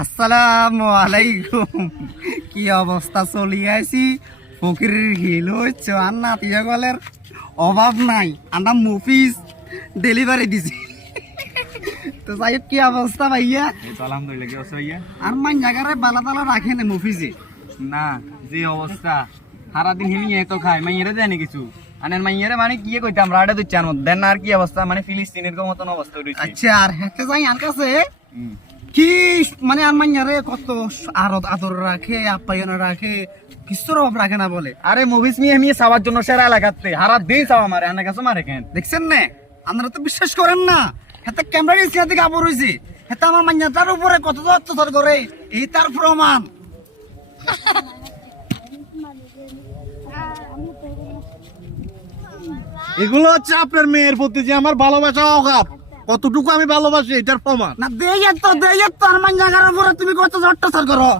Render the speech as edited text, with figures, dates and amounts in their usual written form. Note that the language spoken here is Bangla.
আসসালামু আলাইকুম। কি অবস্থা চলি আইছি ফকিরের গিল হচ্ছে আর নাতিগলের অভাব নাই। আমরা মুফিস ডেলিভারি দিছি। তো যাই হোক, কি অবস্থা ভাইয়া? আলহামদুলিল্লাহ। কি অবস্থা ভাইয়া? আর মান জায়গায় বালা তালা রাখে না মুফিসে। না, যে অবস্থা সারাদিন হিমিয়ে তো খায়, মাইয়েরে দেয়নি কিছু। আনের মাইয়েরে মানে কি কইতাম রাডে দুই চার মধ্যে দেন। আর কি অবস্থা মানে ফিলিস্তিনের মতন অবস্থা রয়েছে। আচ্ছা, আর হেঁটে যাই আর কাছে কি মানে আর মাইয়ারে কত আদর রাখে, আপ্যায়ন রাখে, কিছুর অভাব রাখে না বলে। আরে মুভিস মিয়ে মিয়ে চাওয়ার জন্য সেরা এলাকাতে হারা দিন চাওয়া মারে, আনের কাছে মারে কেন? দেখছেন না, আপনারা তো বিশ্বাস করেন না। হেতে ক্যামেরা স্ক্রিন থেকে আবর হয়েছে, হেতে আমার মাইয়াটার উপরে কত অত্যাচার করে, এই তার প্রমাণ। এগুলো হচ্ছে আপনার মেয়ের প্রতি যে আমার ভালোবাসা অগাধ, কতটুকু আমি ভালোবাসি এটার প্রমাণ। না দেই তো আর মাইয়াটার উপরে তুমি কত অত্যাচার করো।